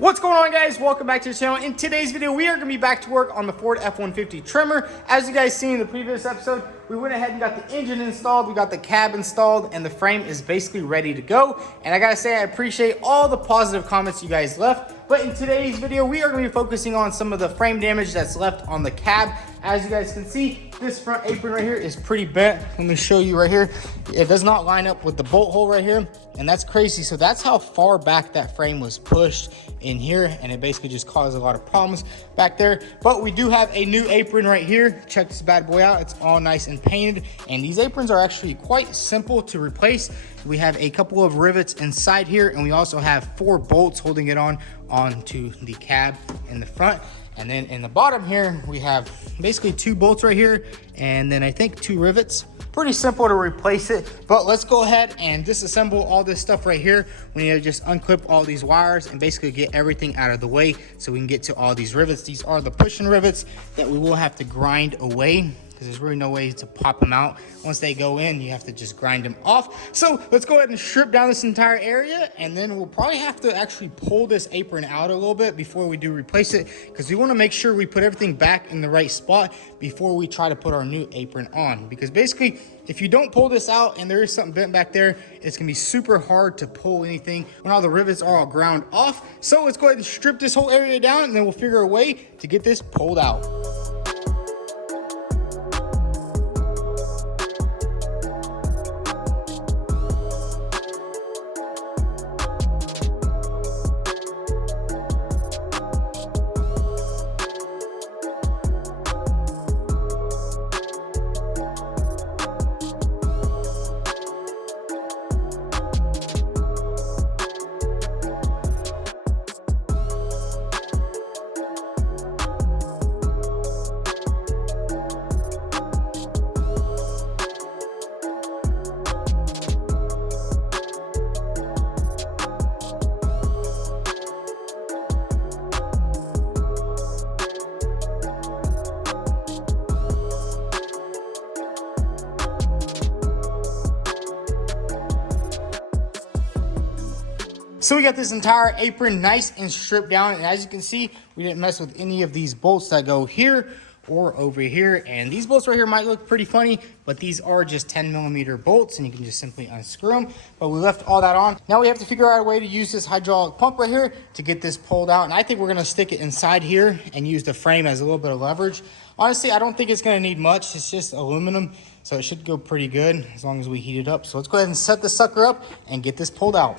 What's going on, guys? Welcome back to the channel. In today's video, we are going to be back to work on the Ford F-150 Tremor. As you guys seen in the previous episode, we went ahead and got the engine installed, we got the cab installed, and the frame is basically ready to go. And I gotta say, I appreciate all the positive comments you guys left. But in today's video, we are going to be focusing on some of the frame damage that's left on the cab. As you guys can see, this front apron right here is pretty bent. Let me show you right here. It does not line up with the bolt hole right here, and that's crazy. So that's how far back that frame was pushed in here, and it basically just caused a lot of problems back there. But we do have a new apron right here. Check this bad boy out. It's all nice and painted, and these aprons are actually quite simple to replace. We have a couple of rivets inside here, and we also have 4 bolts holding it onto the cab in the front. And then in the bottom here, we have basically 2 bolts right here, and then I think 2 rivets. Pretty simple to replace it, but let's go ahead and disassemble all this stuff right here. We need to just unclip all these wires and basically get everything out of the way so we can get to all these rivets. These are the pushing rivets that we will have to grind away, because there's really no way to pop them out. Once they go in, you have to just grind them off. So let's go ahead and strip down this entire area, and then we'll probably have to actually pull this apron out a little bit before we do replace it, because we want to make sure we put everything back in the right spot before we try to put our new apron on. Because basically, if you don't pull this out and there is something bent back there, it's gonna be super hard to pull anything when all the rivets are all ground off. So let's go ahead and strip this whole area down, and then we'll figure a way to get this pulled out. So we got this entire apron nice and stripped down, and as you can see, we didn't mess with any of these bolts that go here or over here. And these bolts right here might look pretty funny, but these are just 10mm bolts, and you can just simply unscrew them. But we left all that on. Now we have to figure out a way to use this hydraulic pump right here to get this pulled out, and I think we're gonna stick it inside here and use the frame as a little bit of leverage. Honestly, I don't think it's gonna need much. It's just aluminum, so it should go pretty good as long as we heat it up. So let's go ahead and set this sucker up and get this pulled out.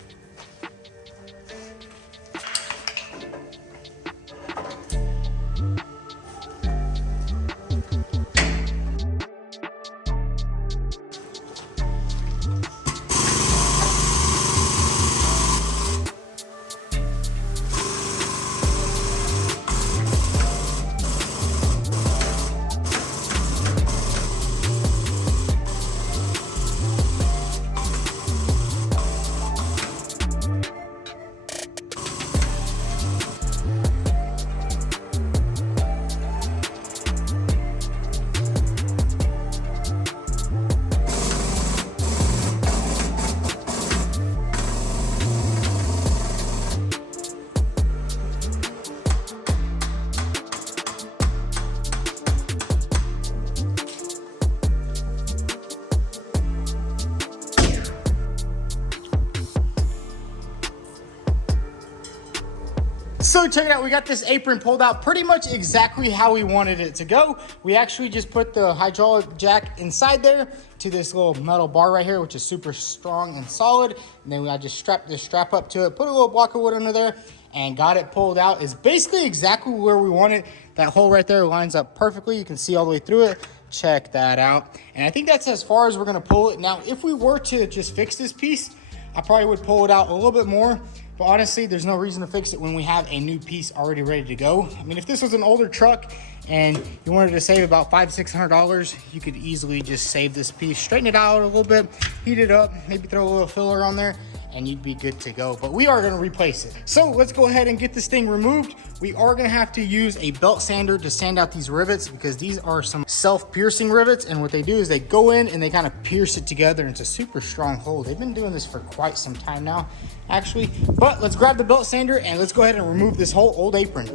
So check it out, we got this apron pulled out pretty much exactly how we wanted it to go. We actually just put the hydraulic jack inside there to this little metal bar right here, which is super strong and solid. And then I just strapped this strap up to it, put a little block of wood under there, and got it pulled out. It's basically exactly where we want it. That hole right there lines up perfectly. You can see all the way through it. Check that out. And I think that's as far as we're gonna pull it. Now, if we were to just fix this piece, I probably would pull it out a little bit more. But honestly, there's no reason to fix it when we have a new piece already ready to go. I mean, if this was an older truck and you wanted to save about $500-600, you could easily just save this piece, straighten it out a little bit, heat it up, maybe throw a little filler on there, and you'd be good to go. But we are gonna replace it. So let's go ahead and get this thing removed. We are gonna have to use a belt sander to sand out these rivets because these are some self-piercing rivets, and what they do is they go in and they kind of pierce it together, and it's a super strong hole. They've been doing this for quite some time now, actually. But let's grab the belt sander and let's go ahead and remove this whole old apron.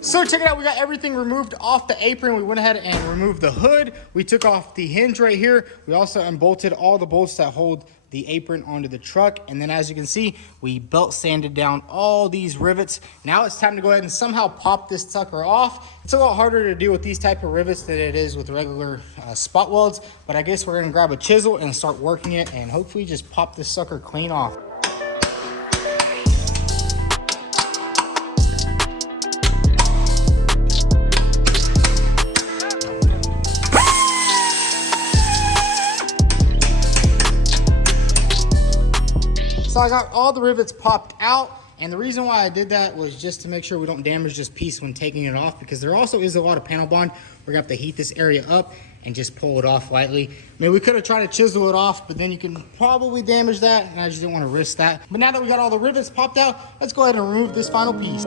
So check it out, we got everything removed off the apron. We went ahead and removed the hood. We took off the hinge right here. We also unbolted all the bolts that hold the apron onto the truck. And then as you can see, we belt sanded down all these rivets. Now it's time to go ahead and somehow pop this sucker off. It's a lot harder to do with these type of rivets than it is with regular spot welds, but I guess we're gonna grab a chisel and start working it and hopefully just pop this sucker clean off. So I got all the rivets popped out, and the reason why I did that was just to make sure we don't damage this piece when taking it off, because there also is a lot of panel bond. We're gonna have to heat this area up and just pull it off lightly. I mean, we could have tried to chisel it off, but then you can probably damage that, and I just didn't want to risk that. But now that we got all the rivets popped out, let's go ahead and remove this final piece.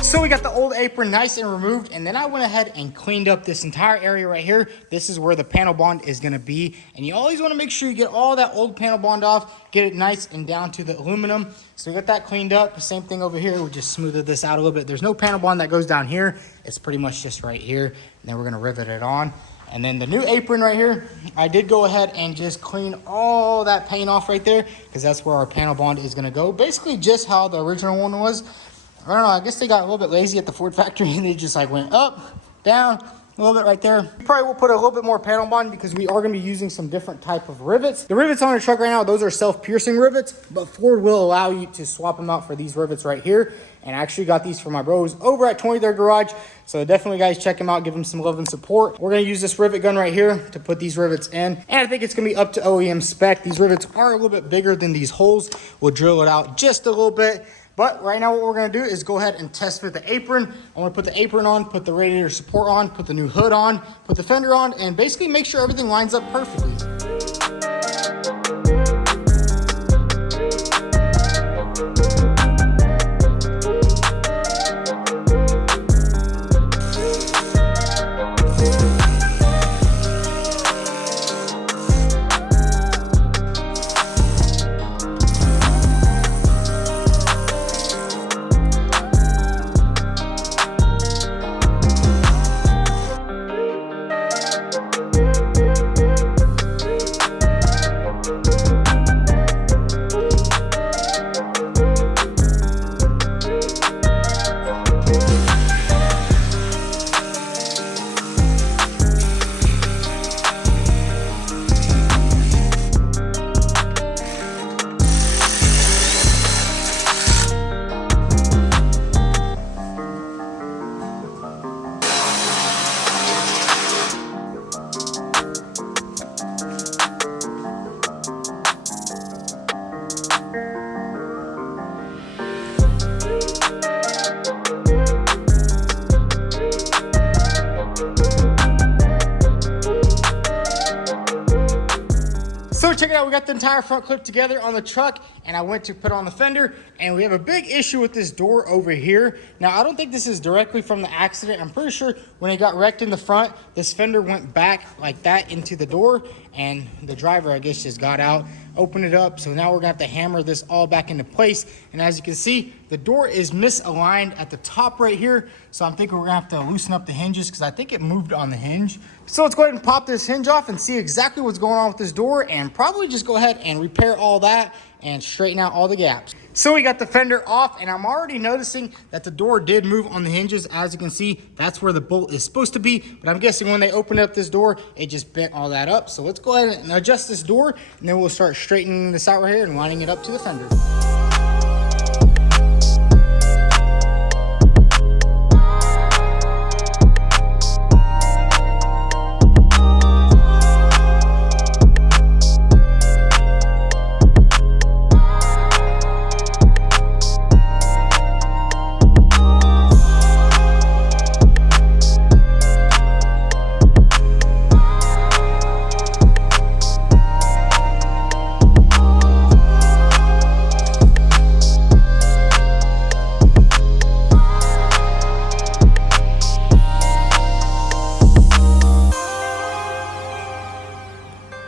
So we got the old apron nice and removed, and then I went ahead and cleaned up this entire area right here. This is where the panel bond is gonna be, and you always wanna make sure you get all that old panel bond off, get it nice and down to the aluminum. So we got that cleaned up. The same thing over here, we just smoothed this out a little bit. There's no panel bond that goes down here. It's pretty much just right here, and then we're gonna rivet it on. And then the new apron right here, I did go ahead and just clean all that paint off right there, because that's where our panel bond is gonna go. Basically just how the original one was. I don't know, I guess they got a little bit lazy at the Ford factory and they just like went up, down, a little bit right there. We probably will put a little bit more panel bond because we are going to be using some different type of rivets. The rivets on the truck right now, those are self-piercing rivets, but Ford will allow you to swap them out for these rivets right here. And I actually got these for my bros over at 23rd Garage. So definitely, guys, check them out. Give them some love and support. We're going to use this rivet gun right here to put these rivets in. And I think it's going to be up to OEM spec. These rivets are a little bit bigger than these holes. We'll drill it out just a little bit. But right now what we're going to do is go ahead and test fit the apron. I'm going to put the apron on, put the radiator support on, put the new hood on, put the fender on, and basically make sure everything lines up perfectly. So check it out, we got the entire front clip together on the truck, and I went to put on the fender, and we have a big issue with this door over here. Now, I don't think this is directly from the accident. I'm pretty sure when it got wrecked in the front, this fender went back like that into the door, and the driver, I guess, just got out, opened it up. So now we're gonna have to hammer this all back into place. And as you can see, the door is misaligned at the top right here. So I'm thinking we're gonna have to loosen up the hinges because I think it moved on the hinge. So let's go ahead and pop this hinge off and see exactly what's going on with this door, and probably just go ahead and repair all that and straighten out all the gaps. So we got the fender off, and I'm already noticing that the door did move on the hinges. As you can see, that's where the bolt is supposed to be, but I'm guessing when they opened up this door, it just bent all that up. So let's go ahead and adjust this door, and then we'll start straightening this out right here and lining it up to the fender.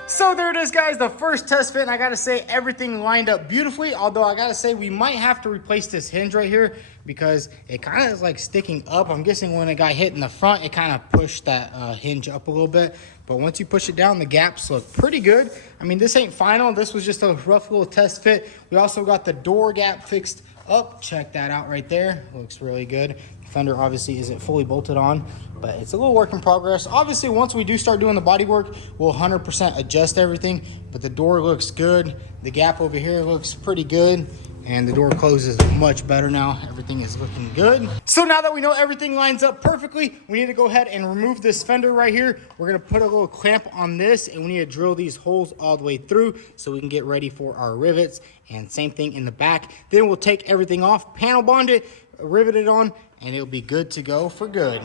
So there it is, guys, the first test fit, and I gotta say everything lined up beautifully, although I gotta say we might have to replace this hinge right here because it kind of is like sticking up. I'm guessing when it got hit in the front, it kind of pushed that hinge up a little bit, but once you push it down, the gaps look pretty good. I mean, this ain't final, this was just a rough little test fit. We also got the door gap fixed up. Check that out right there, looks really good. The fender obviously isn't fully bolted on, but it's a little work in progress. Obviously, once we do start doing the body work, we'll 100% adjust everything, but the door looks good. The gap over here looks pretty good, and the door closes much better now. Everything is looking good. So now that we know everything lines up perfectly, we need to go ahead and remove this fender right here. We're gonna put a little clamp on this, and we need to drill these holes all the way through so we can get ready for our rivets, and same thing in the back. Then we'll take everything off, panel bond it, rivet it on, and it'll be good to go for good.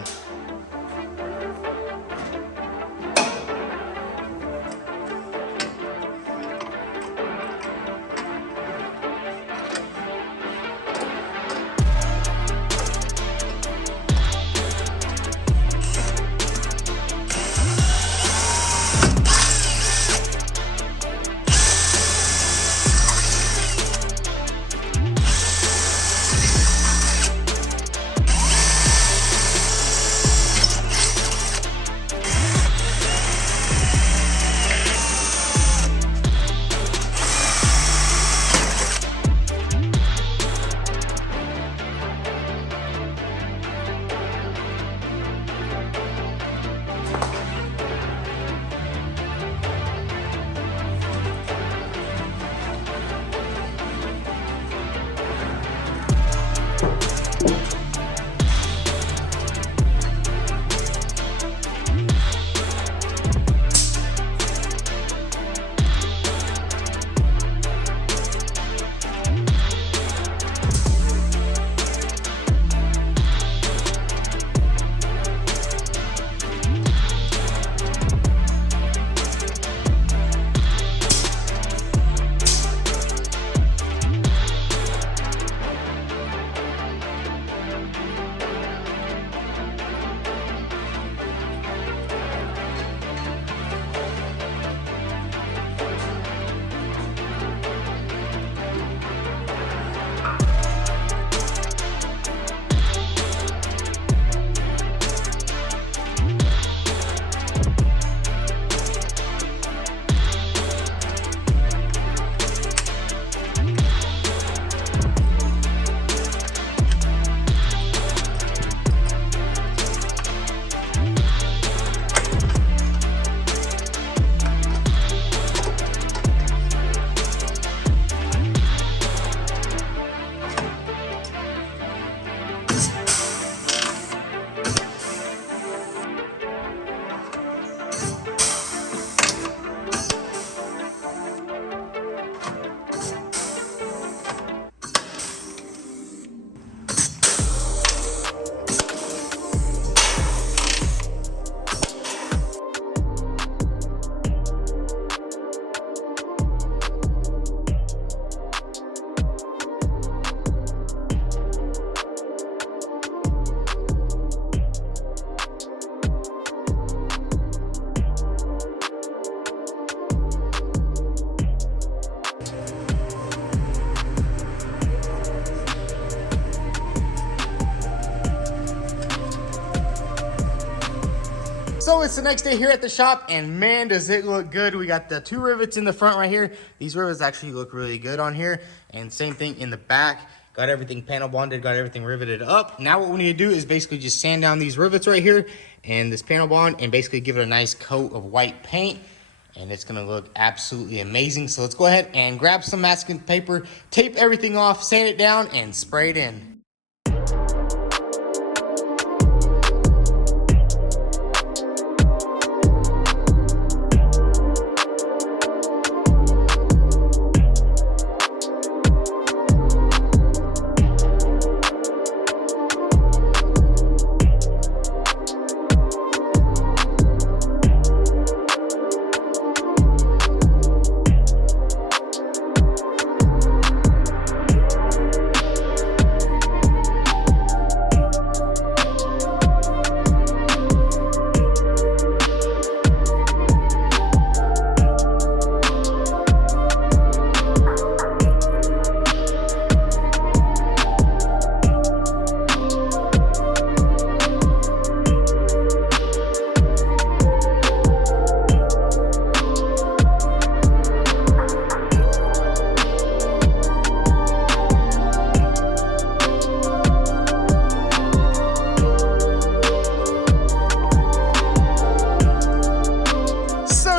So it's the next day here at the shop, and man, does it look good. We got the 2 rivets in the front right here. These rivets actually look really good on here, and same thing in the back. Got everything panel bonded, got everything riveted up. Now what we need to do is basically just sand down these rivets right here and this panel bond and basically give it a nice coat of white paint, and it's gonna look absolutely amazing. So let's go ahead and grab some masking paper, tape everything off, sand it down, and spray it in.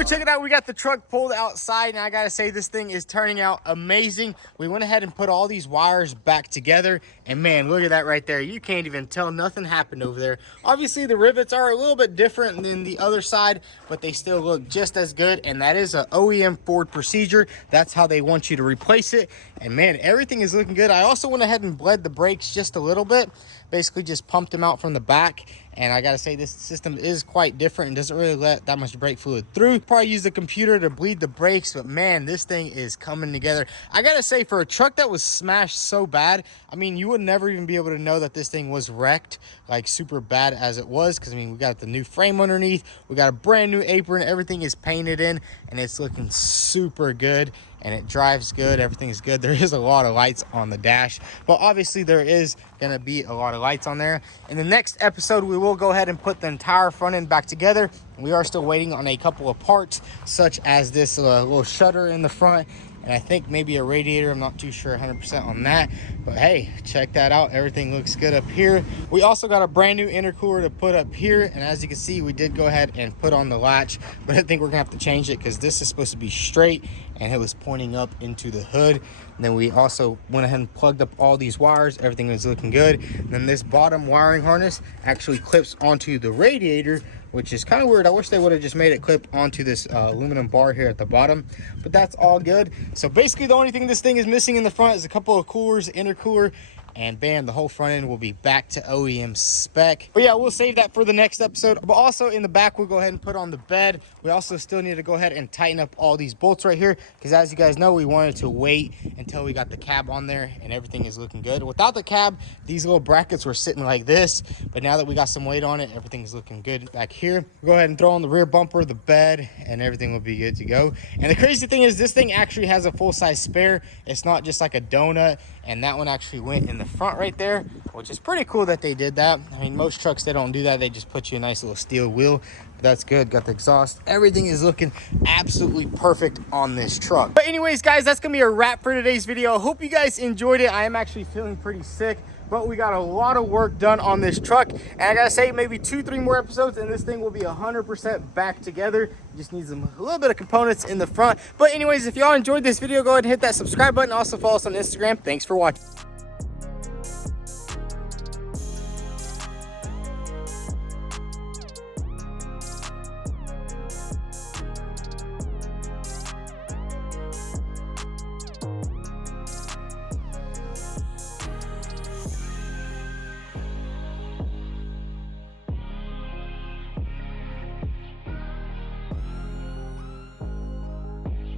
Check it out, we got the truck pulled outside, and I gotta say, this thing is turning out amazing. We went ahead and put all these wires back together, and man, look at that right there. You can't even tell nothing happened over there. Obviously the rivets are a little bit different than the other side, but they still look just as good, and that is a OEM Ford procedure. That's how they want you to replace it, and man, everything is looking good. I also went ahead and bled the brakes just a little bit, basically just pumped them out from the back. And I gotta say, this system is quite different and doesn't really let that much brake fluid through. Probably use the computer to bleed the brakes, but man, this thing is coming together. I gotta say, for a truck that was smashed so bad, I mean, you would never even be able to know that this thing was wrecked, like super bad as it was, because I mean, we got the new frame underneath, we got a brand new apron, everything is painted in, and it's looking super good. And it drives good, everything is good. There is a lot of lights on the dash, but obviously there is gonna be a lot of lights on there. In the next episode, we will go ahead and put the entire front end back together. We are still waiting on a couple of parts, such as this little shutter in the front, and I think maybe a radiator. I'm not too sure 100% on that, but hey, check that out. Everything looks good up here. We also got a brand new intercooler to put up here, and as you can see, we did go ahead and put on the latch, but I think we're gonna have to change it because this is supposed to be straight and it was pointing up into the hood. And then we also went ahead and plugged up all these wires. Everything was looking good. And then this bottom wiring harness actually clips onto the radiator, which is kind of weird. I wish they would have just made it clip onto this aluminum bar here at the bottom, but that's all good. So basically the only thing this thing is missing in the front is a couple of coolers, intercooler, and bam, the whole front end will be back to OEM spec. But yeah, we'll save that for the next episode. But also in the back, we'll go ahead and put on the bed. We also still need to go ahead and tighten up all these bolts right here, because as you guys know, we wanted to wait until we got the cab on there and everything is looking good. Without the cab, these little brackets were sitting like this, but now that we got some weight on it, everything is looking good back here. We'll go ahead and throw on the rear bumper, the bed, and everything will be good to go. And the crazy thing is, this thing actually has a full-size spare. It's not just like a donut, and that one actually went in the front right there, which is pretty cool that they did that. I mean, most trucks, they don't do that. They just put you a nice little steel wheel, but that's good. Got the exhaust. Everything is looking absolutely perfect on this truck. But anyways, guys, that's gonna be a wrap for today's video. Hope you guys enjoyed it. I am actually feeling pretty sick, but we got a lot of work done on this truck, and I gotta say, maybe 2-3 more episodes and this thing will be 100% back together. It just needs a little bit of components in the front. But anyways, if y'all enjoyed this video, go ahead and hit that subscribe button. Also follow us on Instagram. Thanks for watching.